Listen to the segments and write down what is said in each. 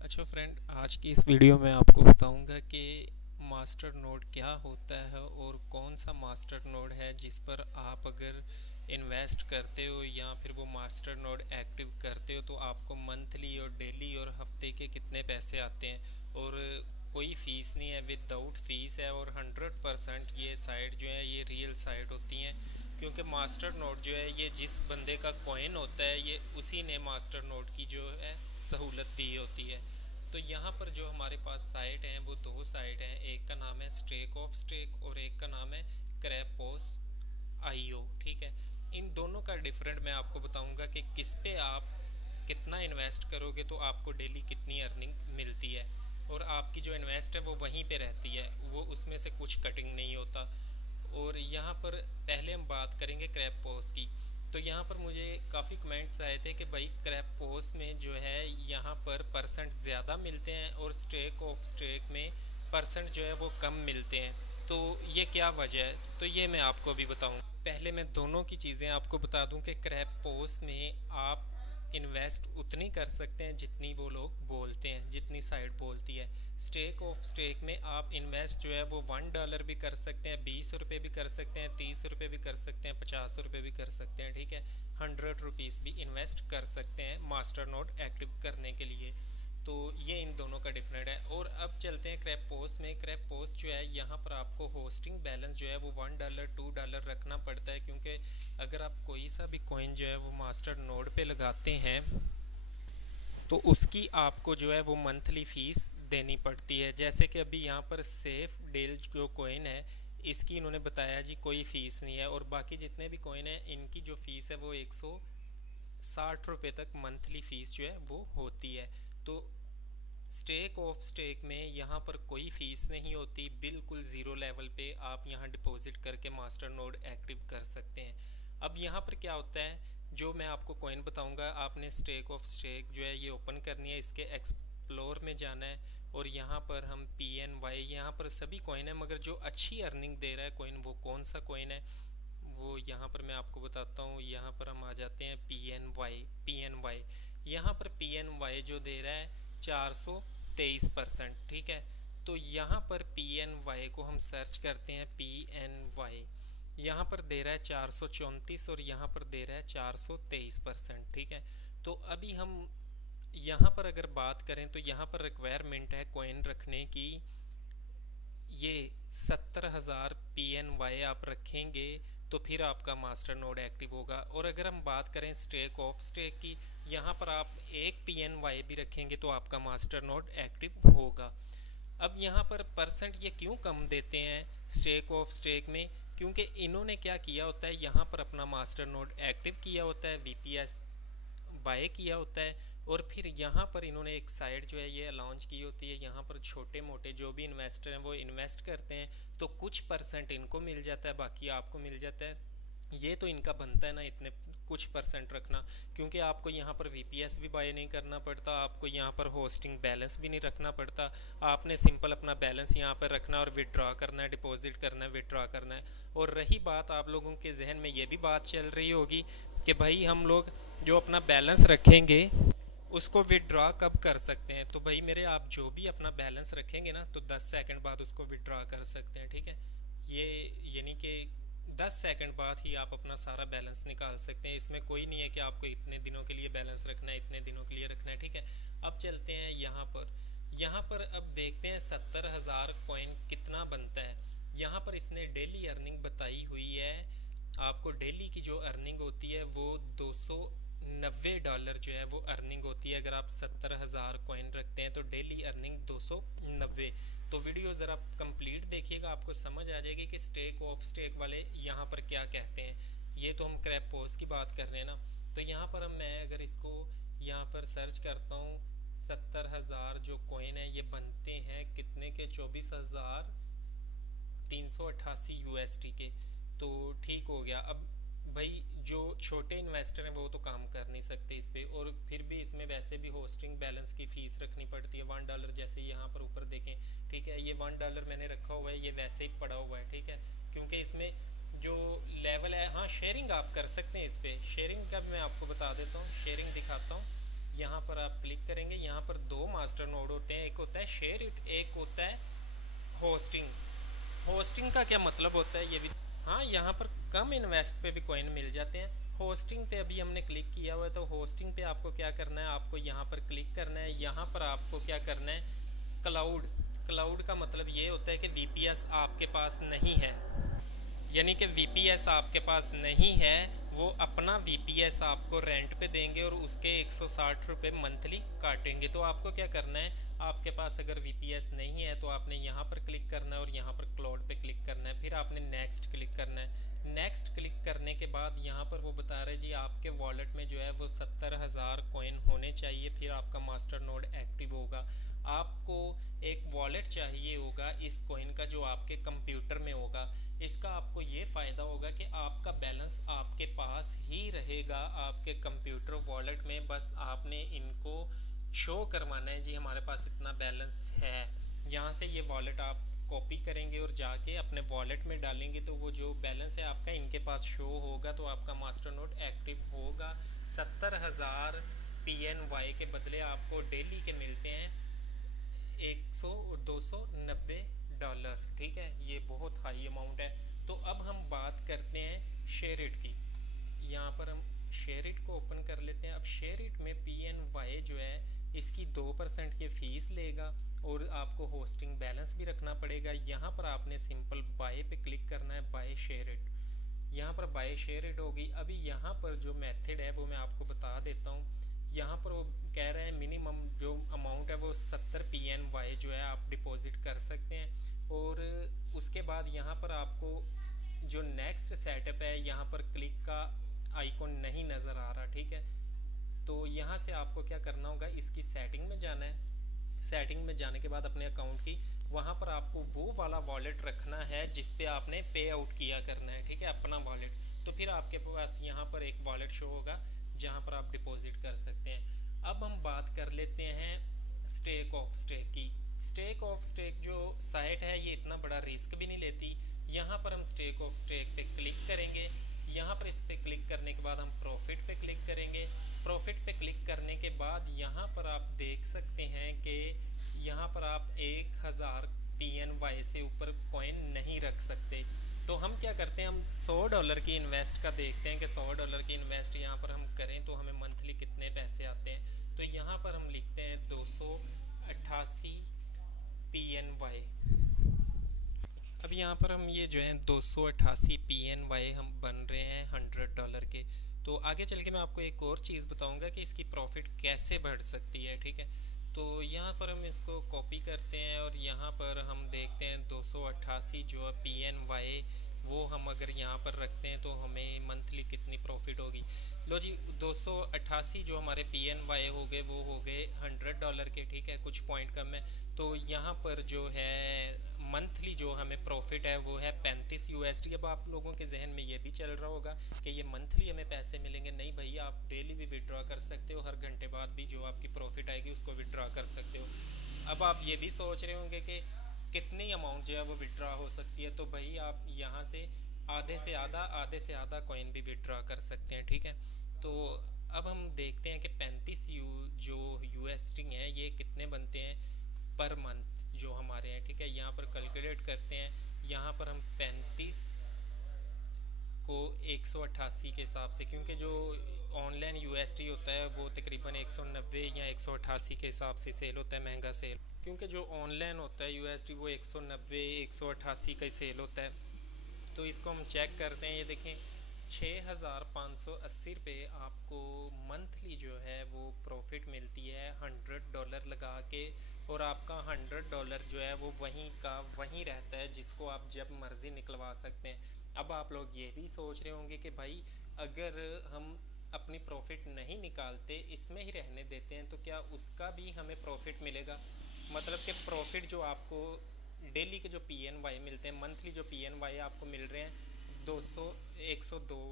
अच्छा फ्रेंड, आज की इस वीडियो में आपको बताऊंगा कि मास्टर नोड क्या होता है और कौन सा मास्टर नोड है जिस पर आप अगर इन्वेस्ट करते हो या फिर वो मास्टर नोड एक्टिव करते हो तो आपको मंथली और डेली और हफ्ते के कितने पैसे आते हैं। और कोई फ़ीस नहीं है, विदाउट फीस है और 100% ये साइट जो है ये रियल साइट होती हैं। क्योंकि मास्टर नोड जो है ये जिस बंदे का कॉइन होता है ये उसी ने मास्टर नोड की जो है सहूलत दी होती है। तो यहाँ पर जो हमारे पास साइट हैं वो दो साइट हैं, एक का नाम है स्टेक ऑफ स्टेक और एक का नाम है क्रैपोस आईओ। ठीक है, इन दोनों का डिफरेंट मैं आपको बताऊंगा कि किस पे आप कितना इन्वेस्ट करोगे तो आपको डेली कितनी अर्निंग मिलती है और आपकी जो इन्वेस्ट है वो वहीं पे रहती है, वो उसमें से कुछ कटिंग नहीं होता। और यहाँ पर पहले हम बात करेंगे क्रैप पोस्ट की। तो यहाँ पर मुझे काफ़ी कमेंट्स आए थे कि भाई क्रैप पोस्ट में जो है यहाँ पर परसेंट ज़्यादा मिलते हैं और स्टेक ऑफ स्टेक में परसेंट जो है वो कम मिलते हैं। तो ये क्या वजह है, तो ये मैं आपको अभी बताऊँ। पहले मैं दोनों की चीज़ें आपको बता दूं कि क्रैप पोस्ट में आप इन्वेस्ट उतनी कर सकते हैं जितनी वो लोग बोलते हैं, जितनी साइट बोलती है। स्टेक ऑफ स्टेक में आप इन्वेस्ट जो है वो $1 भी कर सकते हैं, ₹20 भी कर सकते हैं, ₹30 भी कर सकते हैं, ₹50 भी कर सकते हैं। ठीक है, ₹100 भी इन्वेस्ट कर सकते हैं मास्टर नोड एक्टिव करने के लिए। तो ये इन दोनों का डिफरेंट है। और अब चलते हैं क्रैप पोस्ट में। क्रैप पोस्ट जो है यहाँ पर आपको होस्टिंग बैलेंस जो है वो $1 $2 रखना पड़ता है, क्योंकि अगर आप कोई सा भी कॉइन जो है वो मास्टर नोड पे लगाते हैं तो उसकी आपको जो है वो मंथली फ़ीस देनी पड़ती है। जैसे कि अभी यहाँ पर सेफ डेल जो कॉइन है इसकी इन्होंने बताया जी कोई फ़ीस नहीं है, और बाकी जितने भी कॉइन है इनकी जो फ़ीस है वो ₹160 तक मंथली फ़ीस जो है वो होती है। तो स्टेक ऑफ स्टेक में यहाँ पर कोई फीस नहीं होती, बिल्कुल ज़ीरो लेवल पे आप यहाँ डिपॉजिट करके मास्टर नोड एक्टिव कर सकते हैं। अब यहाँ पर क्या होता है, जो मैं आपको कॉइन बताऊंगा, आपने स्टेक ऑफ स्टेक जो है ये ओपन करनी है, इसके एक्सप्लोर में जाना है और यहाँ पर हम PNY, यहाँ पर सभी कॉइन है मगर जो अच्छी अर्निंग दे रहा है कॉइन वो कौन सा कॉइन है वो यहाँ पर मैं आपको बताता हूँ। यहाँ पर हम आ जाते हैं PNY। यहाँ पर PNY जो दे रहा है 423%। ठीक है, तो यहाँ पर PNY को हम सर्च करते हैं। PNY यहाँ पर दे रहा है 434 और यहाँ पर दे रहा है 423%। ठीक है, तो अभी हम यहाँ पर अगर बात करें तो यहाँ पर रिक्वायरमेंट है कॉइन रखने की, ये 70,000 PNY आप रखेंगे तो फिर आपका मास्टर नोड एक्टिव होगा। और अगर हम बात करें स्टेक ऑफ स्टेक की, यहाँ पर आप 1 PNY भी रखेंगे तो आपका मास्टर नोड एक्टिव होगा। अब यहाँ पर परसेंट ये क्यों कम देते हैं स्टेक ऑफ स्टेक में, क्योंकि इन्होंने क्या किया होता है, यहाँ पर अपना मास्टर नोड एक्टिव किया होता है, VPS बाय किया होता है और फिर यहाँ पर इन्होंने एक साइट जो है ये लॉन्च की होती है। यहाँ पर छोटे मोटे जो भी इन्वेस्टर हैं वो इन्वेस्ट करते हैं तो कुछ परसेंट इनको मिल जाता है, बाकी आपको मिल जाता है। ये तो इनका बनता है ना इतने कुछ परसेंट रखना, क्योंकि आपको यहाँ पर VPS भी बाय नहीं करना पड़ता, आपको यहाँ पर होस्टिंग बैलेंस भी नहीं रखना पड़ता। आपने सिंपल अपना बैलेंस यहाँ पर रखना और विड्रॉ करना है, डिपॉजिट करना है, विड्रॉ करना है। और रही बात, आप लोगों के जहन में ये भी बात चल रही होगी कि भाई हम लोग जो अपना बैलेंस रखेंगे उसको विड्रॉ कब कर सकते हैं। तो भाई मेरे, आप जो भी अपना बैलेंस रखेंगे ना तो 10 सेकंड बाद उसको विड्रॉ कर सकते हैं। ठीक है, ये यानी कि 10 सेकंड बाद ही आप अपना सारा बैलेंस निकाल सकते हैं। इसमें कोई नहीं है कि आपको इतने दिनों के लिए बैलेंस रखना है, इतने दिनों के लिए रखना है। ठीक है, अब चलते हैं यहाँ पर। यहाँ पर अब देखते हैं 70,000 कॉइन कितना बनता है। यहाँ पर इसने डेली अर्निंग बताई हुई है, आपको डेली की जो अर्निंग होती है वो $290 जो है वो अर्निंग होती है। अगर आप 70,000 कॉइन रखते हैं तो डेली अर्निंग 290। तो वीडियो ज़रा कंप्लीट देखिएगा, आपको समझ आ जाएगी कि स्टेक ऑफ स्टेक वाले यहाँ पर क्या कहते हैं। ये तो हम क्रैप पोस्ट की बात कर रहे हैं ना, तो यहाँ पर हम मैं अगर इसको यहाँ पर सर्च करता हूँ, 70,000 जो कॉइन है ये बनते हैं कितने के, 24,388 USD के। तो ठीक हो गया। अब भाई जो छोटे इन्वेस्टर हैं वो तो काम कर नहीं सकते इस पे, और फिर भी इसमें वैसे भी होस्टिंग बैलेंस की फ़ीस रखनी पड़ती है $1। जैसे यहाँ पर ऊपर देखें, ठीक है, ये $1 मैंने रखा हुआ है, ये वैसे ही पड़ा हुआ है। ठीक है, क्योंकि इसमें जो लेवल है, हाँ शेयरिंग आप कर सकते हैं इस पर। शेयरिंग का भी मैं आपको बता देता हूँ, शेयरिंग दिखाता हूँ। यहाँ पर आप क्लिक करेंगे, यहाँ पर 2 मास्टर नोड होते हैं, एक होता है शेयर इट, एक होता है होस्टिंग। होस्टिंग का क्या मतलब होता है ये भी, हाँ यहाँ पर कम इन्वेस्ट पे भी कॉइन मिल जाते हैं। होस्टिंग पे अभी हमने क्लिक किया हुआ है, तो होस्टिंग पे आपको क्या करना है, आपको यहाँ पर क्लिक करना है। यहाँ पर आपको क्या करना है, क्लाउड। क्लाउड का मतलब ये होता है कि वीपीएस आपके पास नहीं है, यानी कि वीपीएस आपके पास नहीं है, वो अपना वीपीएस आपको रेंट पे देंगे और उसके 160 रुपये मंथली काटेंगे। तो आपको क्या करना है, आपके पास अगर वीपीएस नहीं है तो आपने यहाँ पर क्लिक करना है और यहाँ पर क्लाउड पे क्लिक करना है, फिर आपने नेक्स्ट क्लिक करना है। नेक्स्ट क्लिक करने के बाद यहाँ पर वो बता रहे जी आपके वॉलेट में जो है वो 70,000 कॉइन होने चाहिए, फिर आपका मास्टर नोड एक्टिव होगा। आपको एक वॉलेट चाहिए होगा इस कॉइन का जो आपके कंप्यूटर में होगा। इसका आपको ये फ़ायदा होगा कि आपका बैलेंस आपके पास ही रहेगा आपके कंप्यूटर वॉलेट में, बस आपने इनको शो करवाना है जी हमारे पास इतना बैलेंस है। यहाँ से ये वॉलेट आप कॉपी करेंगे और जाके अपने वॉलेट में डालेंगे, तो वो जो बैलेंस है आपका इनके पास शो होगा, तो आपका मास्टर नोड एक्टिव होगा। 70,000 PNY के बदले आपको डेली के मिलते हैं 290 डॉलर, ठीक है, ये बहुत हाई अमाउंट है। तो अब हम बात करते हैं शेयरिट की। यहाँ पर हम शेयरिट को ओपन कर लेते हैं। अब शेयरिट में PNY जो है इसकी 2% की फ़ीस लेगा और आपको होस्टिंग बैलेंस भी रखना पड़ेगा। यहाँ पर आपने सिंपल बाय पे क्लिक करना है, बाय शेयरिट। यहाँ पर बाय शेयरिट होगी। अभी यहाँ पर जो मेथड है वो मैं आपको बता देता हूँ। यहाँ पर वो कह रहे हैं मिनिमम जो अमाउंट है वो 70 PNY जो है आप डिपॉजिट कर सकते हैं। और उसके बाद यहाँ पर आपको जो नेक्स्ट सेटअप है यहाँ पर क्लिक का आइकॉन नहीं नज़र आ रहा, ठीक है। तो यहाँ से आपको क्या करना होगा, इसकी सेटिंग में जाना है। सेटिंग में जाने के बाद अपने अकाउंट की वहाँ पर आपको वो वाला वॉलेट रखना है जिस पे आपने पे आउट किया करना है, ठीक है, अपना वॉलेट। तो फिर आपके पास यहाँ पर एक वॉलेट शो होगा जहाँ पर आप डिपॉजिट कर सकते हैं। अब हम बात कर लेते हैं स्टेक ऑफ स्टेक की। स्टेक ऑफ स्टेक जो साइट है ये इतना बड़ा रिस्क भी नहीं लेती। यहाँ पर हम स्टेक ऑफ स्टेक पे क्लिक करेंगे। यहाँ पर इस पे क्लिक करने के बाद हम प्रॉफिट पे क्लिक करेंगे। प्रॉफिट पे क्लिक करने के बाद यहाँ पर आप देख सकते हैं कि यहाँ पर आप 1000 PNY से ऊपर कॉइन नहीं रख सकते। तो हम क्या करते हैं, हम $100 की इन्वेस्ट का देखते हैं कि $100 की इन्वेस्ट यहाँ पर हम करें तो हमें मंथली कितने पैसे आते हैं। तो यहाँ पर हम लिखते हैं 288 PNY। अब यहाँ पर हम ये जो है 288 PNY हम बन रहे हैं $100 के। तो आगे चल के मैं आपको एक और चीज़ बताऊंगा कि इसकी प्रॉफिट कैसे बढ़ सकती है, ठीक है। तो यहाँ पर हम इसको कॉपी करते हैं और यहाँ पर हम देखते हैं 288 जो है PNY, वो हम अगर यहाँ पर रखते हैं तो हमें मंथली कितनी प्रॉफिट होगी। लो जी 288 जो हमारे PNY हो गए वो हो गए $100 के, ठीक है, कुछ पॉइंट कम है। तो यहाँ पर जो है मंथली जो हमें प्रॉफिट है वो है 35 USD। अब आप लोगों के जहन में ये भी चल रहा होगा कि ये मंथली हमें पैसे मिलेंगे। नहीं भैया, आप डेली भी विड्रॉ कर सकते हो, हर घंटे बाद भी जो आपकी प्रॉफिट आएगी उसको विड्रॉ कर सकते हो। अब आप ये भी सोच रहे होंगे कि कितनी अमाउंट जो है वो विड्रॉ हो सकती है। तो भाई आप यहाँ से आधे से आधा कॉइन भी विड्रॉ कर सकते हैं, ठीक है। तो अब हम देखते हैं कि 35 जो USD हैं ये कितने बनते हैं पर मंथ जो हमारे हैं, ठीक है। यहाँ पर कैलकुलेट करते हैं। यहाँ पर हम 35 को 188 के हिसाब से, क्योंकि जो ऑनलाइन USD होता है वो तकरीबन 190 या 188 के हिसाब से सेल होता है, महंगा सेल। क्योंकि जो ऑनलाइन होता है USD वो 190 188 का ही सेल होता है। तो इसको हम चेक करते हैं। ये देखें 6,580 रुपये आपको मंथली जो है वो प्रॉफिट मिलती है $100 लगा के। और आपका $100 जो है वो वहीं का वहीं रहता है, जिसको आप जब मर्ज़ी निकलवा सकते हैं। अब आप लोग ये भी सोच रहे होंगे कि भाई अगर हम अपनी प्रॉफिट नहीं निकालते, इसमें ही रहने देते हैं, तो क्या उसका भी हमें प्रॉफिट मिलेगा। मतलब कि प्रॉफिट जो आपको डेली के जो PNY मिलते हैं, मंथली जो PNY आपको मिल रहे हैं 102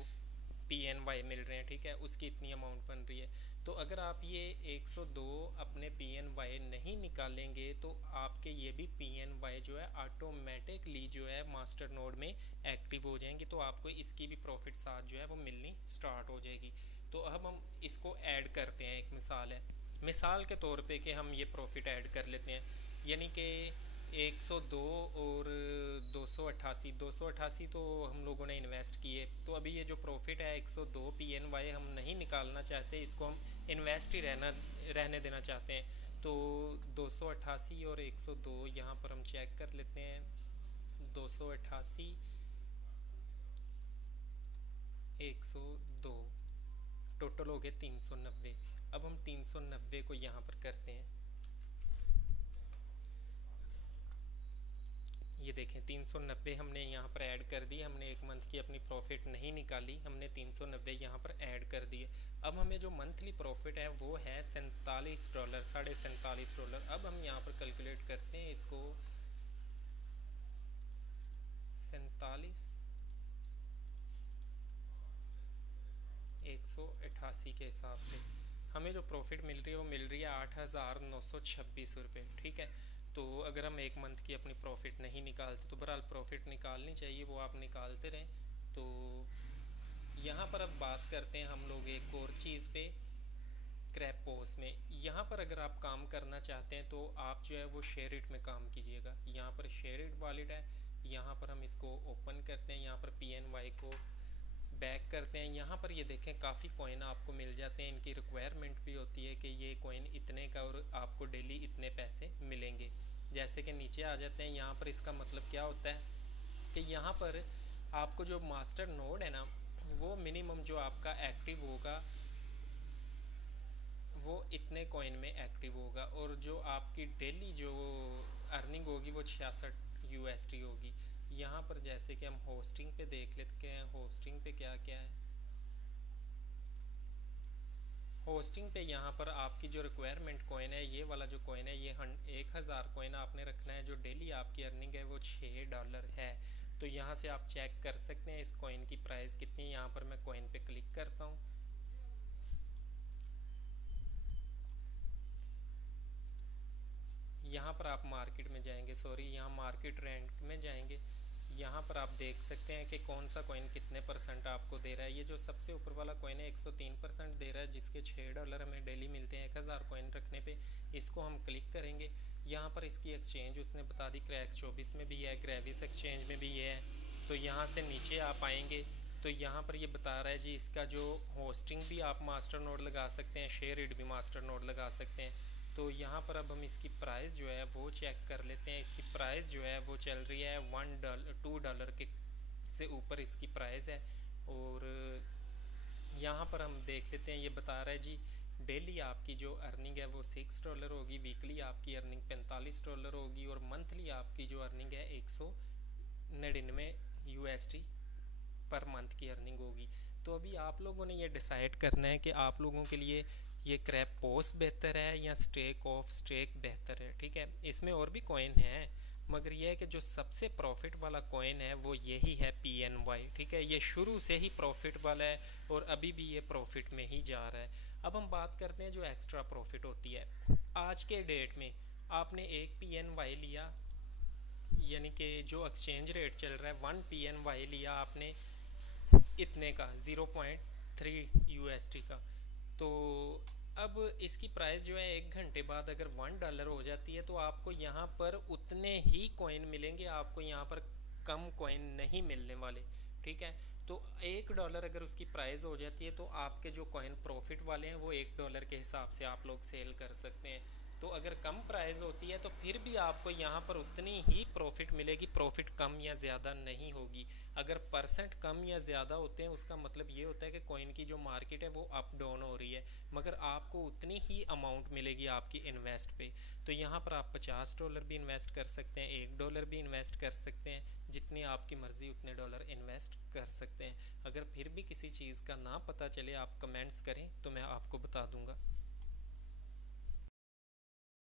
PNY मिल रहे हैं, ठीक है, उसकी इतनी अमाउंट बन रही है। तो अगर आप ये 102 अपने PNY नहीं निकालेंगे तो आपके ये भी PNY जो है ऑटोमेटिकली जो है मास्टर नोड में एक्टिव हो जाएंगे। तो आपको इसकी भी प्रॉफिट साथ जो है वो मिलनी स्टार्ट हो जाएगी। तो अब हम इसको ऐड करते हैं। एक मिसाल है, मिसाल के तौर पे कि हम ये प्रॉफिट ऐड कर लेते हैं, यानी कि 102 और 288 तो हम लोगों ने इन्वेस्ट किए, तो अभी ये जो प्रॉफिट है 102 PNY हम नहीं निकालना चाहते, इसको हम इन्वेस्ट ही रहने देना चाहते हैं। तो 288 और 102 यहाँ पर हम चेक कर लेते हैं। 288 102 टोटल हो गए 390। अब हम 390 को यहाँ पर करते हैं, ये देखें 390 हमने यहाँ पर ऐड कर दी। हमने एक मंथ की अपनी प्रॉफिट नहीं निकाली, हमने 390 यहाँ पर ऐड कर दिए। अब हमें जो मंथली प्रॉफिट है वो है $47, $47.5। अब हम यहाँ पर कैलकुलेट करते हैं इसको, 47,188 के हिसाब से हमें जो प्रॉफिट मिल रही है वो मिल रही है 8,926 रुपये। ठीक है, तो अगर हम एक मंथ की अपनी प्रॉफिट नहीं निकालते तो बहरहाल प्रॉफिट निकालनी चाहिए, वो आप निकालते रहें। तो यहाँ पर अब बात करते हैं हम लोग एक और चीज़ पे, क्रैपोस में। यहाँ पर अगर आप काम करना चाहते हैं तो आप जो है वो शेयरिट में काम कीजिएगा। यहाँ पर शेयरिट वॉलेट है, यहाँ पर हम इसको ओपन करते हैं, यहाँ पर PNY को बैक करते हैं। यहाँ पर ये देखें काफ़ी कॉइन आपको मिल जाते हैं, इनकी रिक्वायरमेंट भी होती है कि ये कॉइन इतने का और आपको डेली इतने पैसे मिलेंगे। जैसे कि नीचे आ जाते हैं, यहाँ पर इसका मतलब क्या होता है कि यहाँ पर आपको जो मास्टर नोड है ना, वो मिनिमम जो आपका एक्टिव होगा वो इतने कॉइन में एक्टिव होगा, और जो आपकी डेली जो अर्निंग होगी वो 66 USD होगी। यहाँ पर जैसे कि हम होस्टिंग पे देख लेते हैं, होस्टिंग पे क्या क्या है। होस्टिंग पे यहाँ पर आपकी जो रिक्वायरमेंट कॉइन है, ये वाला जो कॉइन है ये 1000 कॉइन आपने रखना है। जो डेली आपकी अर्निंग है वो $6 है। तो यहाँ से आप चेक कर सकते हैं इस कॉइन की प्राइस कितनी है। यहाँ पर मैं कॉइन पे क्लिक करता हूँ, यहाँ पर आप मार्केट में जाएंगे, सॉरी यहाँ मार्केट रैंक में जाएंगे। यहाँ पर आप देख सकते हैं कि कौन सा कॉइन कितने परसेंट आपको दे रहा है। ये जो सबसे ऊपर वाला कॉइन है 103% दे रहा है, जिसके $6 हमें डेली मिलते हैं 1000 कॉइन रखने पे। इसको हम क्लिक करेंगे, यहाँ पर इसकी एक्सचेंज उसने बता दी, क्रैक्स 24 में भी है, ग्रेविस एक्सचेंज में भी ये है। तो यहाँ से नीचे आप आएंगे तो यहाँ पर ये बता रहा है जी इसका जो होस्टिंग भी आप मास्टर नोड लगा सकते हैं, शेयरिट भी मास्टर नोड लगा सकते हैं। तो यहाँ पर अब हम इसकी प्राइस जो है वो चेक कर लेते हैं। इसकी प्राइस जो है वो चल रही है $2 के से ऊपर इसकी प्राइस है। और यहाँ पर हम देख लेते हैं, ये बता रहा है जी डेली आपकी जो अर्निंग है वो $6 होगी, वीकली आपकी अर्निंग $45 होगी, और मंथली आपकी जो अर्निंग है 199 USD पर मंथ की अर्निंग होगी। तो अभी आप लोगों ने ये डिसाइड करना है कि आप लोगों के लिए ये क्रैपोस बेहतर है या स्टेक ऑफ स्टेक बेहतर है। ठीक है, इसमें और भी कॉइन है, मगर यह है कि जो सबसे प्रॉफिट वाला कॉइन है वो यही है PNY। ठीक है, ये शुरू से ही प्रॉफिट वाला है और अभी भी ये प्रॉफिट में ही जा रहा है। अब हम बात करते हैं जो एक्स्ट्रा प्रॉफिट होती है। आज के डेट में आपने एक PNY लिया, यानी कि जो एक्सचेंज रेट चल रहा है 1 PNY लिया आपने इतने का, 0.3 USD का। तो अब इसकी प्राइस जो है 1 घंटे बाद अगर $1 हो जाती है तो आपको यहाँ पर उतने ही कॉइन मिलेंगे, आपको यहाँ पर कम कॉइन नहीं मिलने वाले। ठीक है, तो $1 अगर उसकी प्राइस हो जाती है तो आपके जो कॉइन प्रॉफिट वाले हैं वो $1 के हिसाब से आप लोग सेल कर सकते हैं। तो अगर कम प्राइस होती है तो फिर भी आपको यहाँ पर उतनी ही प्रॉफिट मिलेगी, प्रॉफिट कम या ज़्यादा नहीं होगी। अगर परसेंट कम या ज़्यादा होते हैं उसका मतलब ये होता है कि कॉइन की जो मार्केट है वो अप डाउन हो रही है, मगर आपको उतनी ही अमाउंट मिलेगी आपकी इन्वेस्ट पे। तो यहाँ पर आप $50 भी इन्वेस्ट कर सकते हैं, $1 भी इन्वेस्ट कर सकते हैं, जितनी आपकी मर्ज़ी उतने डॉलर इन्वेस्ट कर सकते हैं। अगर फिर भी किसी चीज़ का ना पता चले आप कमेंट्स करें तो मैं आपको बता दूंगा।